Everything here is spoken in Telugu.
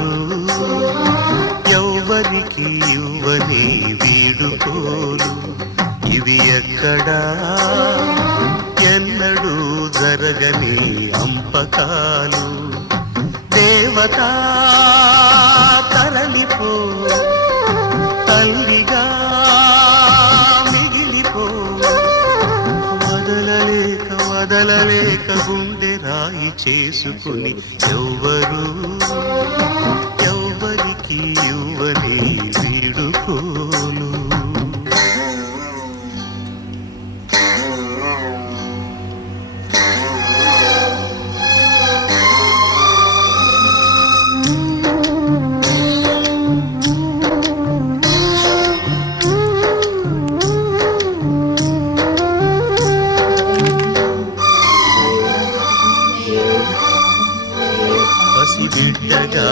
ఎవ్వరు ఎవ్వరికి ఇవ్వని వీడుకోలు ఇవి ఎక్కడా? ఎన్నడూ జరగని అంపకాలు. దేవతా తరలిపో తల్లిగా మిగిలిపో. వదలలేక వదలలేక గుండె రాయి చేసుకుని ఎవ్వరు పసిబిడ్డగా